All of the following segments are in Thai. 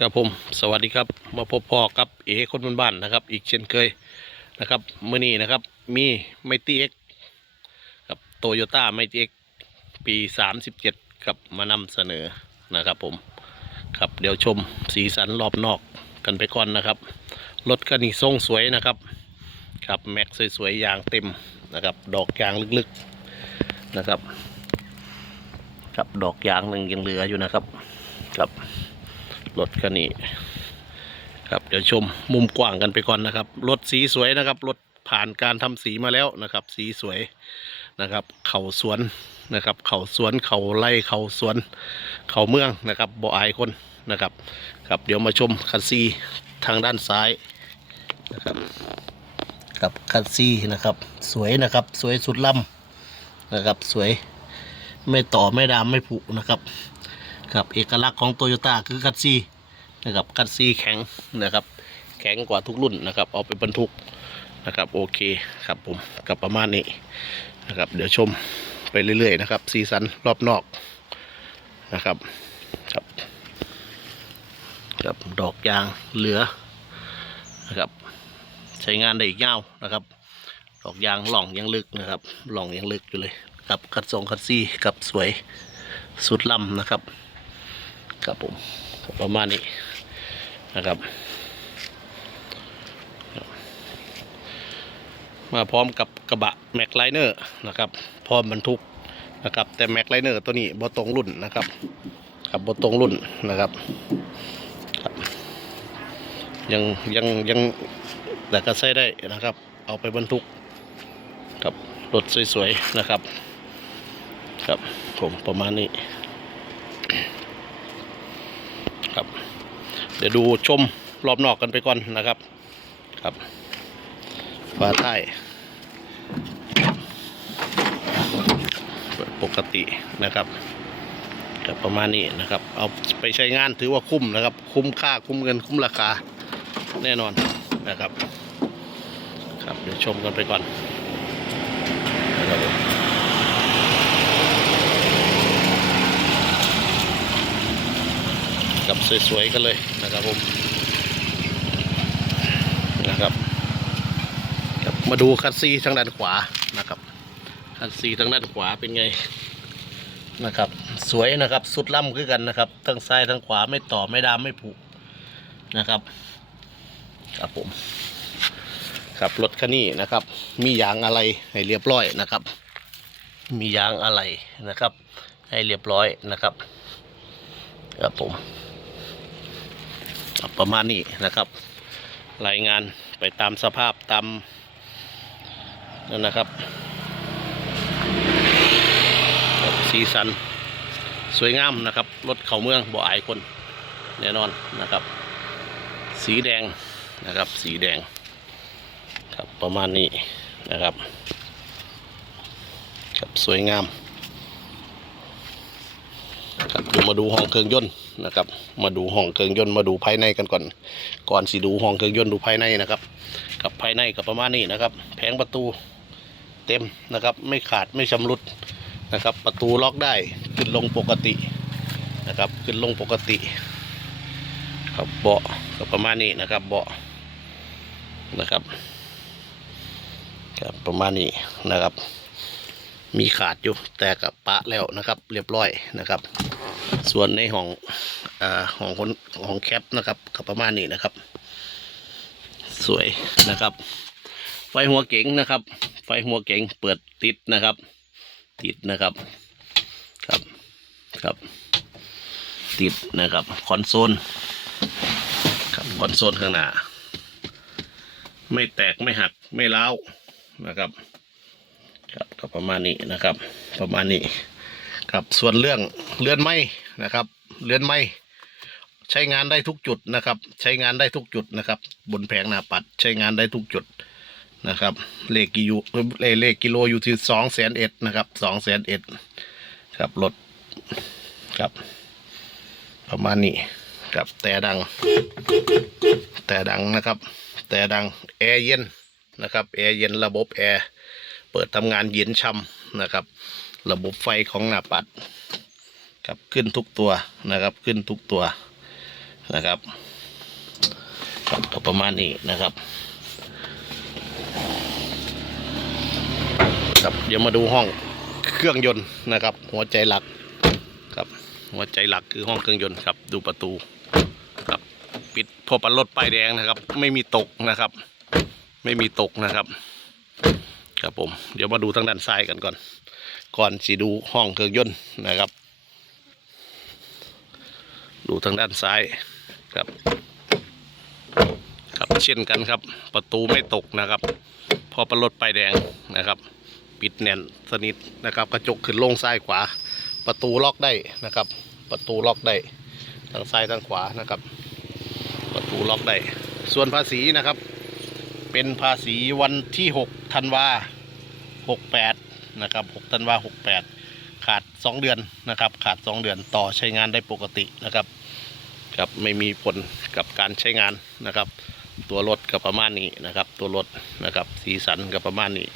ครับผมสวัสดีครับมาพบพ่อกับเอคนบนบ้านๆนะครับ อีกเช่นเคยนะครับเมื่อนี้นะครับ มีไมตีเอ็กกับโตโยต้าไมตีเอ็กปีสามสิบเจ็ดกับมานำเสนอนะครับผมครับเดี๋ยวชมสีสันรอบนอกกันไปก่อนนะครับรถคันนี้ทรงสวยนะครับครับแม็กสวยๆยางเต็มนะครับ ดอกยางลึกๆนะครับ ครับดอกยางหนึ่งยังเหลืออยู่นะครับครับ รถคันนี้ครับเดี๋ยวชมมุมกว้างกันไปก่อนนะครับรถสีสวยนะครับรถผ่านการทำสีมาแล้วนะครับ สีสวยนะครับ เข่าสวนนะครับ เข่าสวนเข่าไร่เข่าสวน เข่าเมืองนะครับบ่อายคนนะครับ ครับเดี๋ยวมาชมคันซีทางด้านซ้ายนะครับกับคันซีนะครับ สวยนะครับ สวยสุดลำนะครับ สวยไม่ต่อไม่ดามไม่ผุนะครับ ครับเอกลักษณ์ของโตโยต้าคือคัตซีนะครับคัตซีแข็งนะครับ แข็งกว่าทุกรุ่นนะครับ เอาไปบรรทุกนะครับโอเคครับผมกับประมาณนี้นะครับ เดี๋ยวชมไปเรื่อยๆนะครับซีซันรอบนอกนะครับครับครับดอกยางเหลือนะครับ ใช้งานได้อีกยาวนะครับ ดอกยางหล่องยังลึกนะครับหล่องยังลึกอยู่เลยครับคัดทรงคัดซี่กับสวยสุดลำนะครับ ครับผมประมาณนี้นะครับ มาพร้อมกับกระบะแม็กไลเนอร์นะครับ พร้อมบรรทุกนะครับ แต่แม็กไลเนอร์ตัวนี้บ่ตรงรุ่นนะครับครับบ่ตรงรุ่นนะครับครับ ยังยังยังแต่ก็ใช้ได้นะครับ เอาไปบรรทุกกับรถสวยๆนะครับ ครับผมประมาณนี้ ครับ เดี๋ยวดูชมรอบนอกกันไปก่อนนะครับครับฝาท้ายเปิดปกตินะครับกับประมาณนี้นะครับ เอาไปใช้งานถือว่าคุ้มนะครับ คุ้มค่าคุ้มเงินคุ้มราคาแน่นอนนะครับ ครับเดี๋ยวชมกันไปก่อนนะครับผม กับสวยๆกันเลยนะครับผมนะครับมาดูคันซีทางด้านขวานะครับคันซีทางด้านขวาเป็นไงนะครับ สวยนะครับสุดล่ำคือกันนะครับทั้งซ้ายทั้งขวาไม่ต่อไม่ดามไม่ผุนะครับครับผมครับรถคันนี้นะครับ มียางอะไรให้เรียบร้อยนะครับ มียางอะไรนะครับ ให้เรียบร้อยนะครับครับผม ประมาณนี้นะครับ รายงานไปตามสภาพตามนั่นนะครับสีสันสวยงามนะครับรถเข่าเมืองบ่อายคนแน่นอนนะครับ สีแดงนะครับ สีแดงครับประมาณนี้นะครับครับสวยงาม ครับเดี๋ยวมาดูห้องเครื่องยนต์นะครับ มาดูห้องเครื่องยนต์มาดูภายในกันก่อน ก่อนสิดูห้องเครื่องยนต์ดูภายในนะครับ กับภายในกับประมาณนี้นะครับ แผงประตูเต็มนะครับ ไม่ขาดไม่ชำรุดนะครับ ประตูล็อกได้ขึ้นลงปกตินะครับ ขึ้นลงปกติครับเบาะก็ประมาณนี้นะครับเบาะนะครับครับประมาณนี้นะครับ มีขาดอยู่แต่กับปะแล้วนะครับ เรียบร้อยนะครับ ส่วนในห้องอ่าห้องคนห้องแคปนะครับก็ประมาณนี้นะครับ สวยนะครับ ไฟหัวเก๋งนะครับ ไฟหัวเก๋งเปิดติดนะครับ ติดนะครับครับครับ ติดนะครับคอนโซลครับคอนโซลข้างหน้าไม่แตกไม่หักไม่ร้านะครับ ครับก็ประมาณนี้นะครับ ประมาณนี้ ครับส่วนเรื่องเลื่อนไม้นะครับ เลื่อนไม้ใช้งานได้ทุกจุดนะครับ ใช้งานได้ทุกจุดนะครับ บนแผงหน้าปัดใช้งานได้ทุกจุดนะครับ เลขกิโลเลขกิโลอยู่ที่สองแสนเอ็ดนะครับสองแสนเอ็ดครับรถครับ ประมาณนี้ครับแต่ดัง แต่ดังนะครับ แต่ดังแอร์เย็นนะครับแอร์เย็นระบบแอร์เปิดทำงานเย็นช่ำนะครับ ระบบไฟของหน้าปัดครับขึ้นทุกตัวนะครับขึ้นทุกตัวนะครับครับก็ประมาณนี้นะครับครับเดี๋ยวมาดูห้องเครื่องยนต์นะครับ หัวใจหลักครับหัวใจหลักคือห้องเครื่องยนต์ครับ ดูประตูครับปิดพอปันรถป้ายแดงนะครับ ไม่มีตกนะครับ ไม่มีตกนะครับ ครับผม เดี๋ยวมาดูทางด้านซ้ายกันก่อน ก่อนสิดูห้องเครื่องยนต์นะครับ ดูทางด้านซ้ายครับครับเช่นกันครับ ประตูไม่ตกนะครับ พอประรถไฟแดงนะครับ ปิดแน่นสนิทนะครับ กระจกขึ้นลงซ้ายขวา ประตูล็อกได้นะครับ ประตูล็อกได้ทางซ้ายทางขวานะครับ ประตูล็อกได้ส่วนภาษีนะครับ เป็นภาษีวันที่ 6 ธันวา 68นะครับ6ธันวา68 ขาด 2 เดือนนะครับ ขาด 2 เดือนต่อใช้งานได้ปกตินะครับครับไม่มีผลกับการใช้งานนะครับ ตัวรถกับประมาณนี้นะครับ ตัวรถนะครับสีสันกับประมาณนี้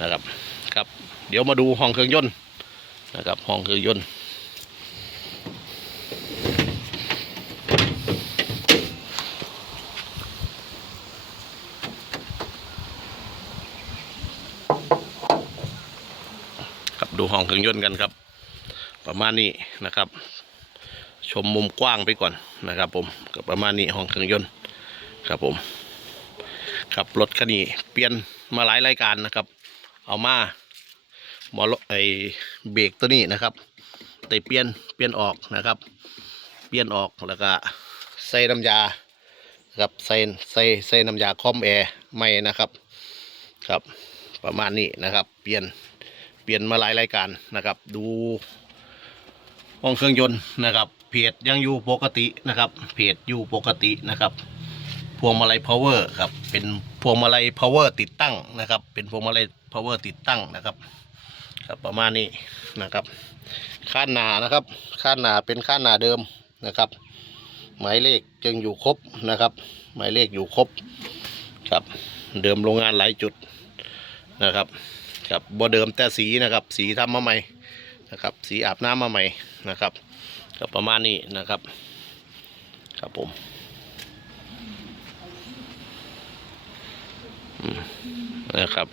นะครับครับ เดี๋ยวมาดูห้องเครื่องยนต์นะครับห้องเครื่องยนต์ ครับดู ห้องเครื่องยนต์กันครับ ประมาณนี้นะครับ ชมมุมกว้างไปก่อนนะครับ ผมก็ประมาณนี้ห้องเครื่องยนต์ครับผมครับรถคันนี้เปลี่ยนมาหลายรายการนะครับ เอามาหมอลไอเบรกตัวนี้นะครับแต่เปลี่ยนเปลี่ยนออกนะครับ เปลี่ยนออกแล้วก็ใส่น้ำยาครับใส่ใส่ใส่น้ำยาคอมแอร์ใหม่นะครับครับ ประมาณนี้นะครับ เปลี่ยน เปลี่ยนมาหลายรายการนะครับ ดูห้องเครื่องยนต์นะครับเพจยังอยู่ปกตินะครับเพจอยู่ปกตินะครับ พวงมาลัย power ครับเป็นพวงมาลัย power ติดตั้งนะครับ เป็นพวงมาลัย power ติดตั้งนะครับครับประมาณนี้นะครับข้านหนานะครับข้านหนาเป็นข้านหนาเดิมนะครับ หมายเลขยังอยู่ครบนะครับ หมายเลขอยู่ครบครับเดิมโรงงานหลายจุดนะครับ ครับบ่เดิมแต่สีนะครับ สีทำมาใหม่นะครับ สีอาบน้ำมาใหม่นะครับก็ประมาณนี้นะครับ ครับผมนะครับ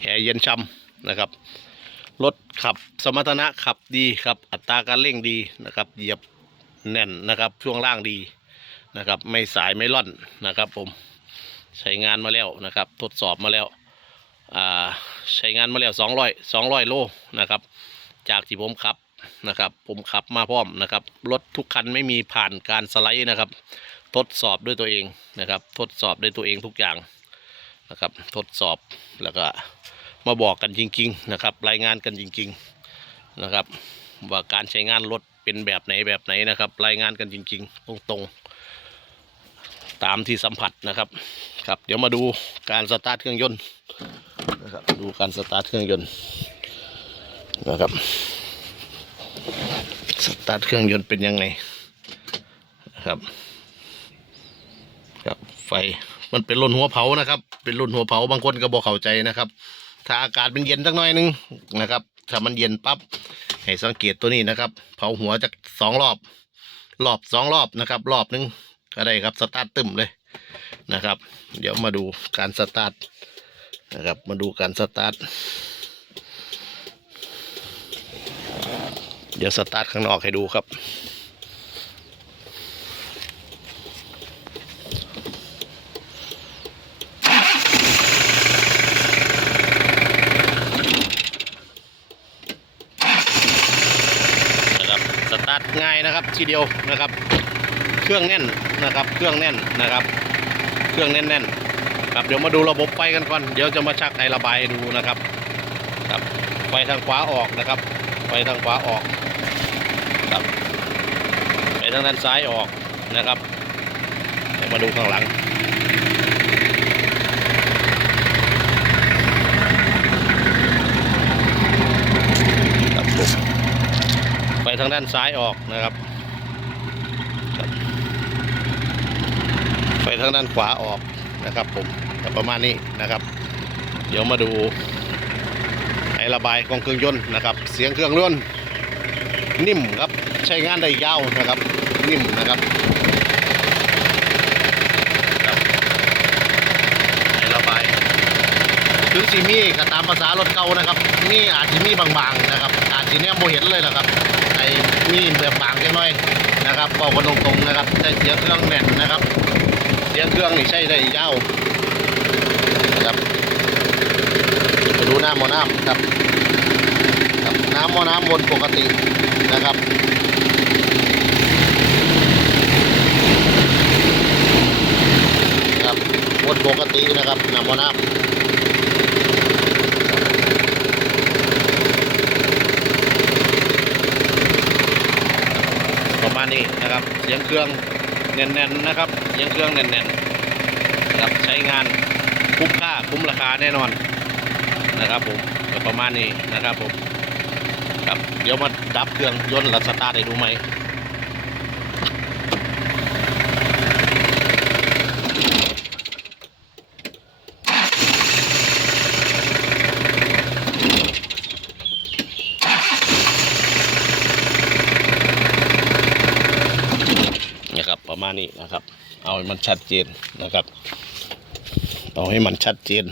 แอร์เย็นช่ำนะครับรถขับสมรรถนะขับดีครับ อัตราการเร่งดีนะครับ เหยียบแน่นนะครับ ช่วงล่างดีนะครับ ไม่สายไม่ล่อนนะครับ ผมใช้งานมาแล้วนะครับ ทดสอบมาแล้ว ใช้งานมาแล้วสองร้อยสองร้อยโลนะครับ จากที่ผมขับนะครับ ผมขับมาพร้อมนะครับรถทุกคันไม่มีผ่านการสไลด์นะครับ ทดสอบด้วยตัวเองนะครับ ทดสอบด้วยตัวเองทุกอย่างนะครับ ทดสอบแล้วก็มาบอกกันจริง ๆ นะครับ รายงานกันจริง ๆนะครับ ว่าการใช้งานรถเป็นแบบไหนแบบไหนนะครับ รายงานกันจริง ๆ ตรงๆ ตามที่สัมผัสนะครับครับ เดี๋ยวมาดูการสตาร์ทเครื่องยนต์ นะครับดูการสตาร์ทเครื่องยนต์นะครับสตาร์ทเครื่องยนต์เป็นยังไงนะครับครับไฟมันเป็นรุ่นหัวเผานะครับ เป็นรุ่นหัวเผาบางคนก็บอกเข้าใจนะครับ ถ้าอากาศมันเย็นสักหน่อยหนึงนะครับ ถ้ามันเย็นปั๊บให้สังเกตตัวนี้นะครับ เผาหัวจากสองรอบ รอบสองรอบนะครับ รอบหนึงก็ได้ครับสตาร์ทตึมเลยนะครับ เดี๋ยวมาดูการสตาร์ท นะครับมาดูการสตาร์ทเดี๋ยวสตาร์ทข้างนอกให้ดูครับนะครับสตาร์ทง่ายนะครับทีเดียวนะครับ เครื่องแน่นนะครับ เครื่องแน่นนะครับ เครื่องแน่นๆ ครับเดี๋ยวมาดูระบบไฟกันก่อน เดี๋ยวจะมาชักไอระบายดูนะครับครับไฟทางขวาออกนะครับไฟทางขวาออกครับไฟทางด้านซ้ายออกนะครับเดี๋ยวมาดูข้างหลังไฟทางด้านซ้ายออกนะครับไฟทางด้านขวาออกนะครับผม ประมาณนี้นะครับ เดี๋ยวมาดูไอระบายของเครื่องยนต์นะครับ เสียงเครื่องยนต์นิ่มครับใช้งานได้ยาวนะครับ นิ่มนะครับไอระบายถึงสีมีก็ตามภาษารถเก่านะครับมีอาจจะมีบางๆนะครับ อาจจะเนี่ยโมเห็นเลยละครับไอมีแบบบางแค่น้อยนะครับบอกกันตรงๆนะครับใช้เสียงเครื่องแน่นนะครับเสียงเครื่องนี่ใช้ได้ยาว ครับดูน้ำหมอน้ำครับครับน้ำหมอน้ำวนปกตินะครับครับวนปกตินะครับน้ำหมอน้ำประมาณนี้นะครับเสียงเครื่องแน่นๆนะครับเสียงเครื่องแน่นๆนะครับใช้งาน คุ้มค่าคุ้มราคาแน่นอนนะครับผมก็ประมาณนี้นะครับผมครับเดี๋ยวมาดับเครื่องยนต์แล้วสตาร์ทให้ดูไหมนะครับประมาณนี้นะครับ เอาให้มันชัดเจนนะครับ เอาให้มันชัดเจน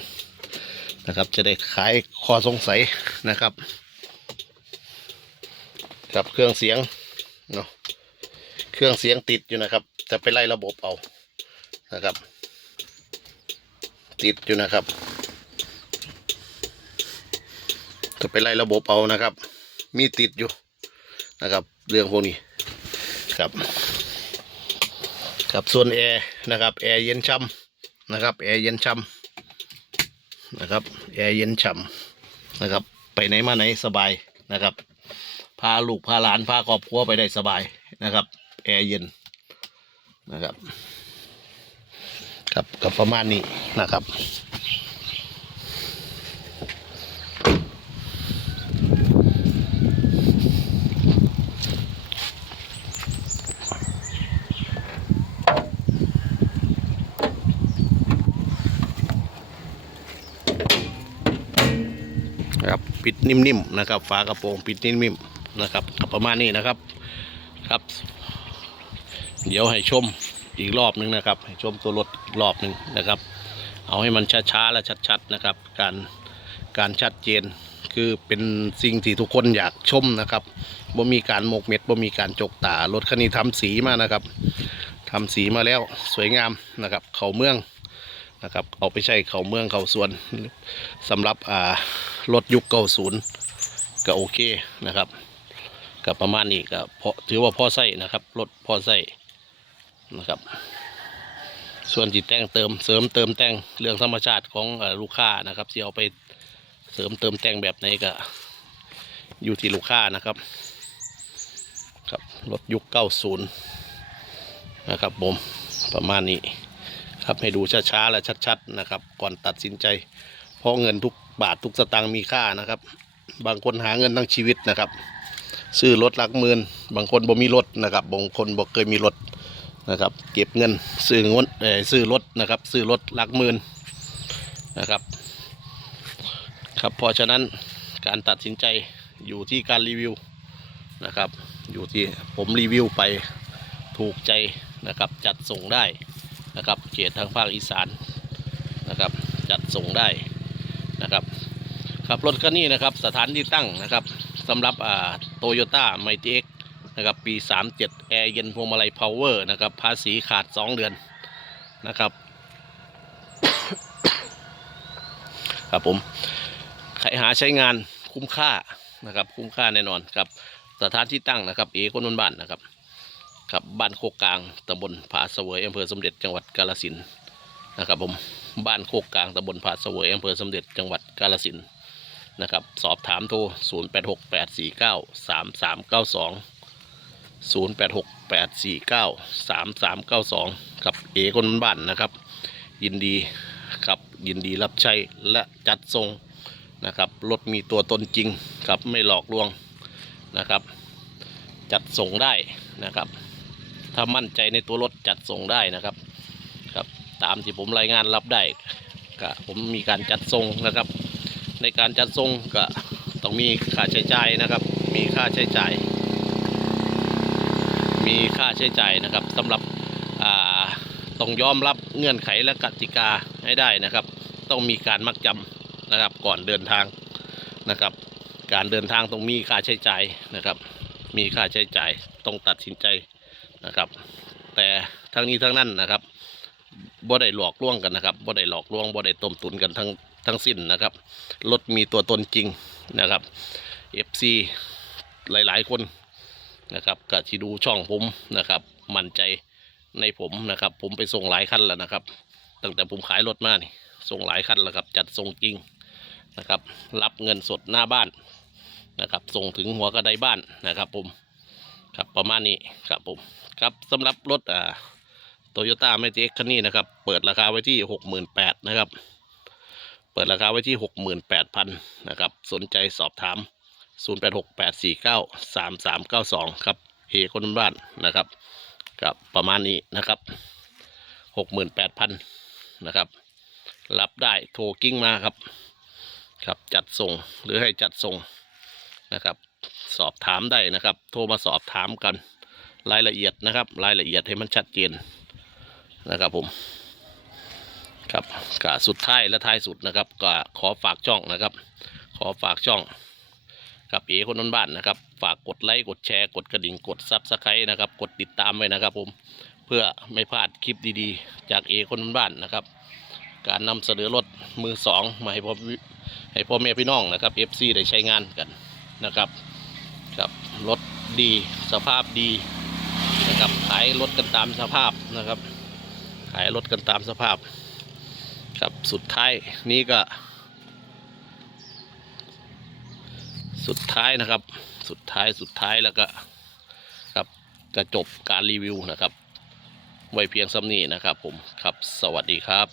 นะครับ จะได้ขายข้อสงสัยนะครับ กับเครื่องเสียงเนาะเครื่องเสียงติดอยู่นะครับ จะไปไล่ระบบเอานะครับ ติดอยู่นะครับ จะไปไล่ระบบเอานะครับ มีติดอยู่นะครับ เรื่องพวกนี้ครับครับส่วนแอร์นะครับแอร์เย็นช่ำ นะครับแอร์เย็นช่ำนะครับแอร์เย็นช่ำนะครับ ไปไหนมาไหนสบายนะครับ พาลูกพาหลานพาครอบครัวไปได้สบายนะครับแอร์เย็นนะครับครับกับประมาณนี้นะครับ ปิดนิ่มๆนะครับ ฝากระโปรงปิดนิ่มๆนะครับก็ประมาณนี้นะครับครับ เดี๋ยวให้ชมอีกรอบหนึ่งนะครับ ให้ชมตัวรถอีกรอบหนึ่งนะครับ เอาให้มันช้าๆและชัดๆนะครับ การการชัดเจนคือเป็นสิ่งที่ทุกคนอยากชมนะครับบ่มีการหมกเม็ดบ่มีการจกตารถคันนี้ทำสีมานะครับทำสีมาแล้วสวยงามนะครับ เขาเมือง นะครับเอาไปใช้เขาเมืองเขาสวนสำหรับอ่ารถยุคเก่าศูนย์ก็โอเคนะครับก็ประมาณนี้ก็พอถือว่าพอใส่นะครับรถพอใส่นะครับ ส่วนที่แต่งเติมเสริมเติมแต่งเรื่องธรรมชาติของอลูกค้านะครับที่เอาไปเสริมเติมแต่งแบบไหนก็อยู่ที่ลูกค้านะครับครับรถยุคเก้าศูนย์นะครับผมประมาณนี้ ครับให้ดูช้าๆและชัดๆนะครับ ก่อนตัดสินใจ เพราะเงินทุกบาททุกสตางค์มีค่านะครับ บางคนหาเงินทั้งชีวิตนะครับ ซื้อรถลักหมื่นบางคนบ่มีรถนะครับบางคนบ่เคยมีรถนะครับ เก็บเงินซื้อเงินเออซื้อรถนะครับ ซื้อรถลักหมื่นนะครับ ครับเพราะฉะนั้นการตัดสินใจอยู่ที่การรีวิวนะครับ อยู่ที่ผมรีวิวไปถูกใจนะครับ จัดส่งได้ นะครับ เขตทางภาคอีสานนะครับ จัดส่งได้นะครับครับรถคันนี้นะครับสถานที่ตั้งนะครับสำหรับอ่าโตโยต้าไมติเอ็กนะครับปี 37 แอร์เย็นพวงมาลัยพาวเวอร์นะครับภาษีขาด 2 เดือนนะครับครับผมใครหาใช้งานคุ้มค่านะครับคุ้มค่าแน่นอนครับสถานที่ตั้งนะครับเอคนนนบ้านนะครับ ครับบ้านโคกกลางตำบลผาเสวยอำเภอสมเด็จจังหวัดกาฬสินนะครับผมบ้านโคกกลางตำบลผาเสวยอำเภอสมเด็จจังหวัดกาฬสินนะครับสอบถามโทร 0 8 6 8 4 9 3 3 9 2 0 8 6 8 4 9 3 3 9 2ครับเอคนบ้านนะครับ ยินดีครับยินดีรับใช้และจัดส่งนะครับรถมีตัวตนจริงครับไม่หลอกลวงนะครับ จัดส่งได้นะครับ ถ้ามั่นใจในตัวรถจัดส่งได้นะครับครับ ตามที่ผมรายงานรับได้ก็ผมมีการจัดส่งนะครับ ในการจัดส่งก็ต้องมีค่าใช้จ่ายนะครับ มีค่าใช้จ่าย มีค่าใช้จ่ายนะครับสำหรับอ่าต้องยอมรับเงื่อนไขและกติกาให้ได้นะครับ ต้องมีการมัดจนะครับก่อนเดินทางนะครับ การเดินทางต้องมีค่าใช้จ่ายนะครับ มีค่าใช้จ่ายต้องตัดสินใจ นะครับ แต่ทั้งนี้ทั้งนั้นนะครับบ่ได้หลอกลวงกันนะครับบ่ได้หลอกลวงบ่ได้ต้มตุนกันทั้งทั้งสิ้นนะครับรถมีตัวตนจริงนะครับ FC หลาย ๆ คนนะครับก็ที่ดูช่องผมนะครับ มั่นใจในผมนะครับ ผมไปส่งหลายคันแล้วนะครับ ตั้งแต่ผมขายรถมานี่ส่งหลายคันแล้วครับ จัดส่งจริงนะครับ รับเงินสดหน้าบ้านนะครับ ส่งถึงหัวกระไดบ้านนะครับผม ครับประมาณนี้ครับผมครับสำหรับรถอ่าโตโยต้าแมจิกคันนี้นะครับเปิดราคาไว้ที่หกหมื่นแปดนะครับ เปิดราคาไว้ที่หกหมื่นแปดพันนะครับ สนใจสอบถาม0 8 6 8 4 9 3 3 9 2ครับเอคนบ้านนะครับกับประมาณนี้นะครับ68,000นะครับ รับได้โทรกิ้งมาครับ ครับจัดส่งหรือให้จัดส่งนะครับ สอบถามได้นะครับ โทรมาสอบถามกันรายละเอียดนะครับ รายละเอียดให้มันชัดเจนนะครับผมครับกสุดท้ายและท้ายสุดนะครับก็ขอฝากช่องนะครับ ขอฝากช่องครับเอคนนั้นบ้านนะครับ ฝากกดไลค์กดแชร์กดกระดิ่งกดซับสไครต์นะครับ กดติดตามไว้นะครับผมเพื่อไม่พลาดคลิปดีๆ จากเอคนนั้นบ้านนะครับ การนำเสนอรถมือสองมาให้พ่อให้พ่อแม่พี่น้องนะครับ FC ได้ใช้งานกันนะครับ ครับรถดีสภาพดีนะครับขายรถกันตามสภาพนะครับ ขายรถกันตามสภาพ ครับสุดท้ายนี้ก็ สุดท้ายนะครับ สุดท้ายสุดท้ายแล้วก็ครับจะจบการรีวิวนะครับ ไว้เพียงซ้ำนี้นะครับผมครับสวัสดีครับ